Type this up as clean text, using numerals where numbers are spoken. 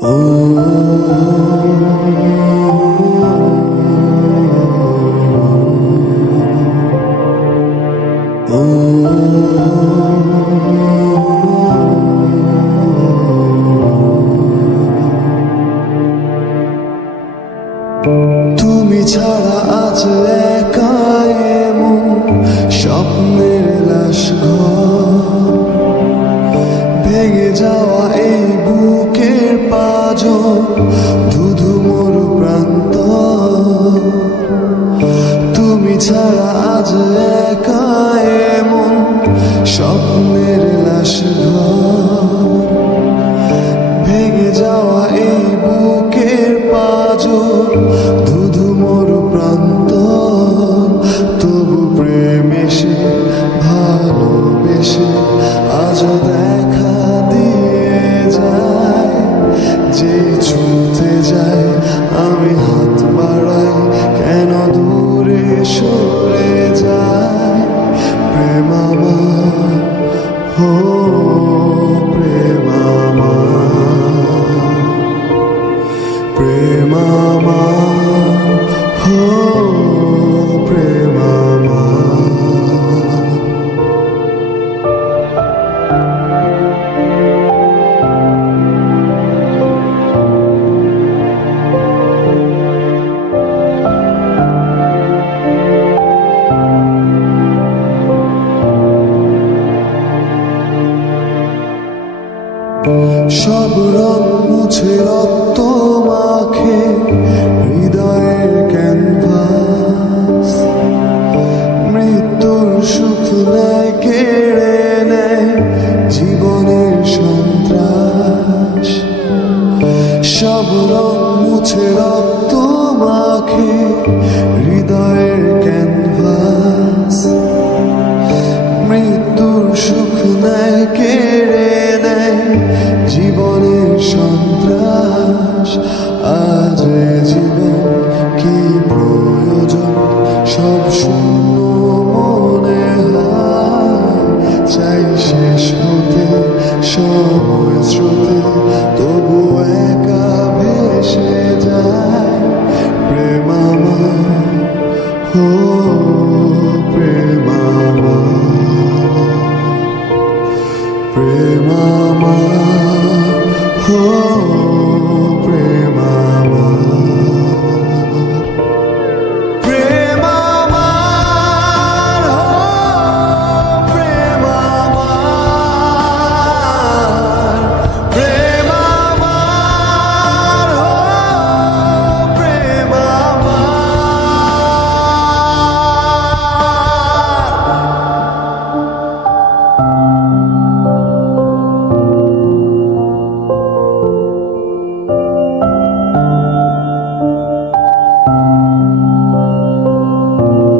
তুমি ছাড়া আজ একা এমন স্বপ্নের লাশ ঘর, ভেঙে যাওয়া এই বুকের পাঁজর, ধুধু মরু প্রান্ত। তুমি ছাড়া আজ একা এমন স্বপ্নের লাশ ঘর, ভেঙে যাওয়া এই বুকের পাঁজর, ধুধু মরু প্রান্ত। তবু প্রেম এসে ভালোবেসে আজও দেখা দিয়ে যায়। যে ছুঁতে যায় আমি হাত বাড়াই, কেন দূরে সরে যায়। প্রেম আমার, হো প্রেম আমার, প্রেম আমার, হো প্রেম আমার। সব রং মুছে রক্ত মাখে হৃদয়ের ক্যানভাস, মৃত্যুর সুখ নেয় কেড়ে নেয় জীবনের সন্ত্রাস। সব রং মুছে রক্ত মাখে হৃদয়ের ক্যানভাস, মৃত্যুর সুখ নেয় কেড়ে নেয় জীবনের সন্ত্রাস। আজ জীবন কি প্রয়োজন, সব শূন্য মনে হয়। চাই শেষ হতে সময় স্রোতে, তবু একা ভেসে যায়। প্রেম আমার, হো